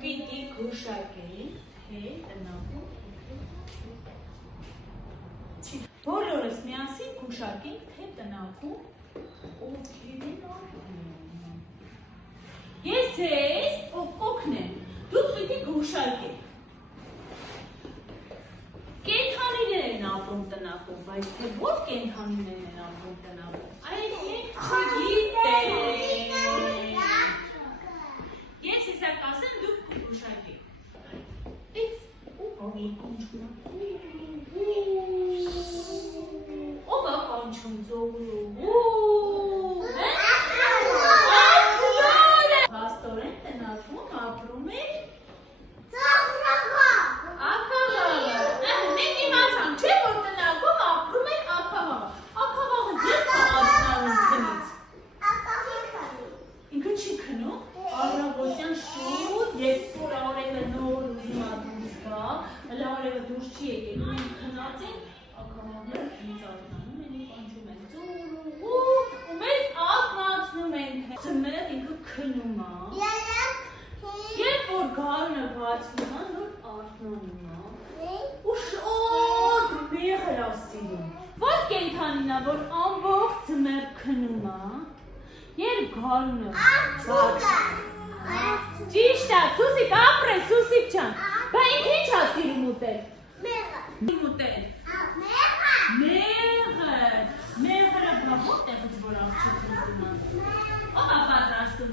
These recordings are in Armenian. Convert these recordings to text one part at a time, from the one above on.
Պիտի գուշակել, տնապում։ Բոլորս միասին գուշակենք, թե տնապում ովքեր են ապրում։ Ես ձեզ կօգնեմ, դուք պիտի գուշակեք։ Կենդանիներ են ապրում տնապում, բայց թե որ կենդանիներ են ապրում տնապում, այդ մենք չգիտենք։ Ես հեսակ ասեմ, դուք գուշակեք։ Ով է կանչում ձողում։ Հաստորեն տնապում ապրում է ակավաղը։ Մենք իմացանք, չէ, որ տնապում ապրում են ակավաղը։ Ակավաղը երբ է ակնանում տնից։ Ինքը չի քնում, առավոտյան շուտ, երբ օրավորևը նոր ուզում դուրս գա, հլա օրևը դուրս չի եկել, մենք քնած ենք, ակավաղները ինձ ակնանում են, կանչում են ձորում, ու մեզ ակնացնում են, ծմերդ ինքը քնում է, երբ որ գարնը բացվում է, նոր արթնանում է, ու շոտ մեղր է սիրում, որ կենդանին է, որ ամբողջ ծմեր քնում է, երբ գարնը բացվում է, ճիշտ է, Սուսիկ ապրես, Սուսիկ չան, բա ինքը ինչ է սիրում ուտել? Մեղր։ Մեղրը բա որտեղից որ աղջիկ ուտում է։ Ով է պատրաստում։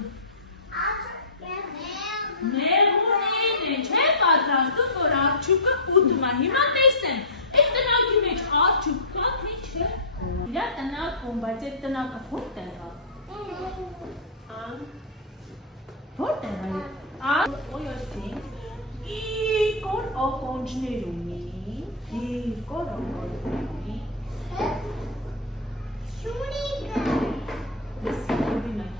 Մեղունին են, չէ պատրաստում, որ աղջիկը ուտում է։ Հիմա տեսնեմ, այս տնակի մեջ աղջիկ կա, թե չէ։ Իրա տնակում, բայց այդ տնակը որտեղ է։ Որտեղ է։ Ոյոսին երկար ականջներ ունի, երկար ականջներ ունի։ Շունիկը։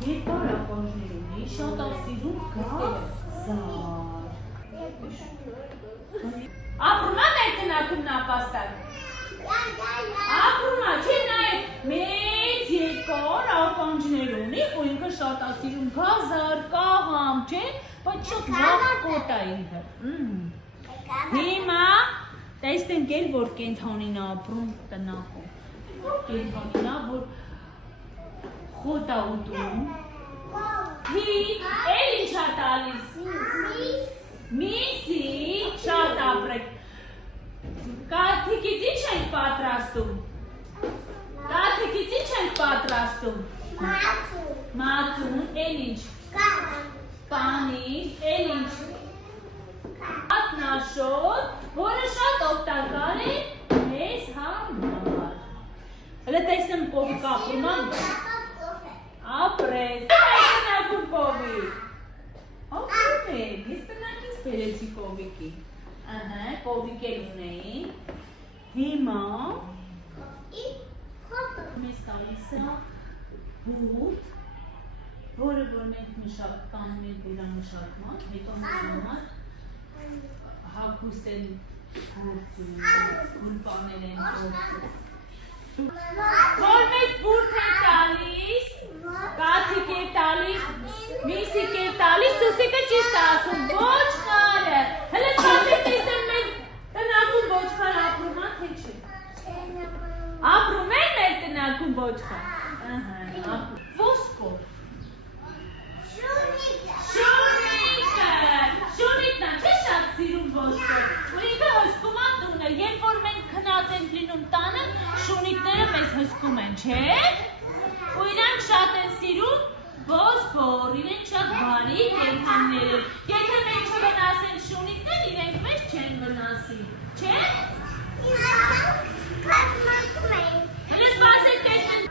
Երկար ականջներ ունի, շատ ասիրում գազար։ Ապրում է մեր տնակում նապաստակ։ Ապրում է, չէ նայեք, մեծ երկար ականջներ ունի, ու ինքը շատ ասիրում գազար, կաղամ, չէ, բայց շատ լավ կոտ է ինքը։ Հիմա տեսնենք էլ, որ կենդանին ապրում տնակում։ Որ կենդանին է, որ խոտ է ուտում։ Էլ ինչ է տալիս։ Միսի, շատ ապրեք։ Կաթիկից ինչ ենք պատրաստում։ Կաթիկից ինչ ենք պատրաստում։ Մածուն, էլ ինչ։ Պանիր, էլ ինչ։ Հատնաշոտ, որը շատ օգտակար է մեզ համար։ Հլը տեսնեմ կովիկ ապրում եմ։ Ապրես, տնակում կովիկ։ Ապրում եք, ես տնակից բերեցի կովիկի։ Կովիկ էլ ունեին։ Հիմա մեզ տալիս է հուտ, որը որ մենք տանում ենք վերամշակման, հետո մեզ համար հագուստ են գործում, գուլպաներ են գործում։ Որ մեզ բուրդ են տալիս, կաթիկ է տալիս, միսիկ է տալիս, Սուսիկը ճիշտ է ասում, ոչխարը։ Հլը սասեք տեսնեմ մեր տնակում ոչխար ապրում է, թե չէ։ Ապրում են մեր տնակում ոչխար։ Ոսկոր։ Շունիկն է, չէ շատ սիրում ոսկոր։ Ու ինքը հսկում է տունը, երբ որ մենք քնած ենք լինում տանը, շունիկները մեզ հսկում են, չէ։ Ու իրանք շատ են սիրում ոսկոր, իրենք շատ բարի կենդանիներ են։ Եթե մենք չվնասեն շունիկներ, իրենք մեզ չեն վնասի, չէ։ Հլը սպասեք տեսնեն։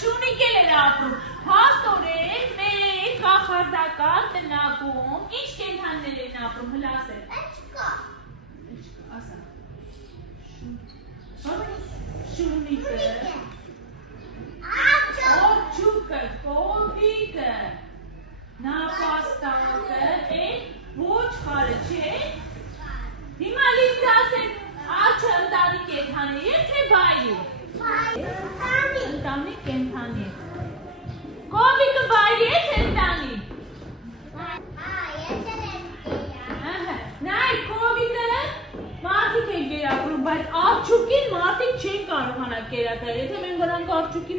Շունիկ էլ էր ապրում, փաստորեն մեր կախարդական տնակում ինչ կենդանիներ են ապրում, հլը ասեք։ Ասա։ Շունիկը, օրջուկը, կովիկը, նապաստակը, ոչխարը, չէ։ Հիմա լիք ասեք, աչը ընտանի կենդանիներ, թե վայրի։ Ընտանի կենդանիներ։ Կովիկը վայրի է, թե Բայց արջուկին մարդիկ չեն կարողանա կերակրել, եթե մենք նրանք արջուկին